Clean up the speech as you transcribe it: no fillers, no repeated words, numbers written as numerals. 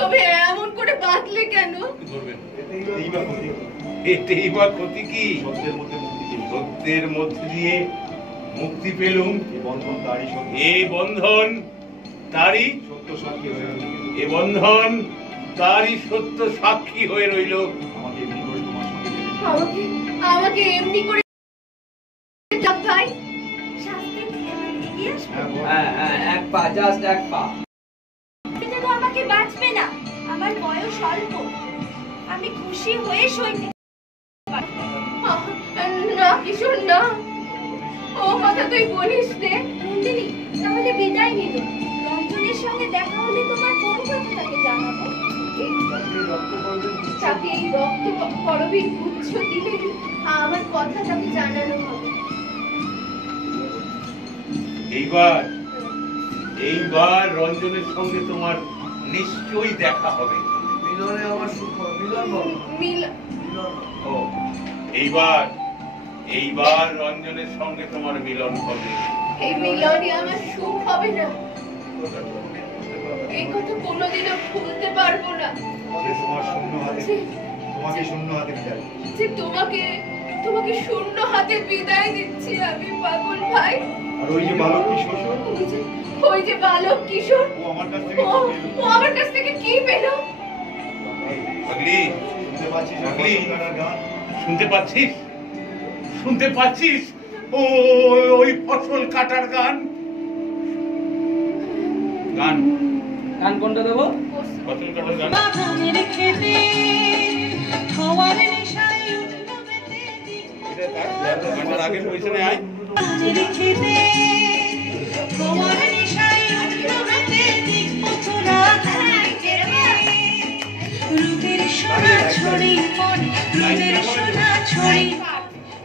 তবে এমন করে বাঁধলে কেন? এটাই বা ক্ষতি কি? সত্যের মধ্যে দিয়ে মুক্তি পেলুম। এই বন্ধন তারই সত্য সাক্ষী হয়ে রইল। আমাকে এমনি করে ভাই এক পা, জাস্ট এক পা। আমাকে বাঁচবে না, আমার বয়স অল্প, আমি খুশি হয়ে সইতে না কিশোর না, ও কথা তুই বলিস রে। নন্দিনী, তাহলে বিদায় নিল। রঞ্জনের সঙ্গে দেখা হলে তোমার কোন কথা তাকে জানাবো? তাকে এই রক্ত করবীর গুচ্ছ দিলে আমার কথা তাকে জানানো হবে। এইবার রঞ্জনের সঙ্গে তোমার নিশ্চয়ই দেখা হবে। মিলনে আমার সুখ হবে। এইবার রঞ্জনের সঙ্গে তোমার মিলন হবে। এই মিলনে আমার সুখ হবে না, এই কথা কোনোদিনও ভুলতে পারবো না। তোমাকে শূন্য হাতে বিদায় দিচ্ছি আমি পাগল ভাই। ওই যে বালক কিশোর ও আমার কাছ থেকে কি পেল? শুনতে পাচ্ছিস ওই ফসল কাটার গান? গান কোনটা দেবো? ফসল কাটার গান। গানটার আগের পজিশনে আয়। রূপের সোনা ছড়ি, রূপের সোনা ছড়ি।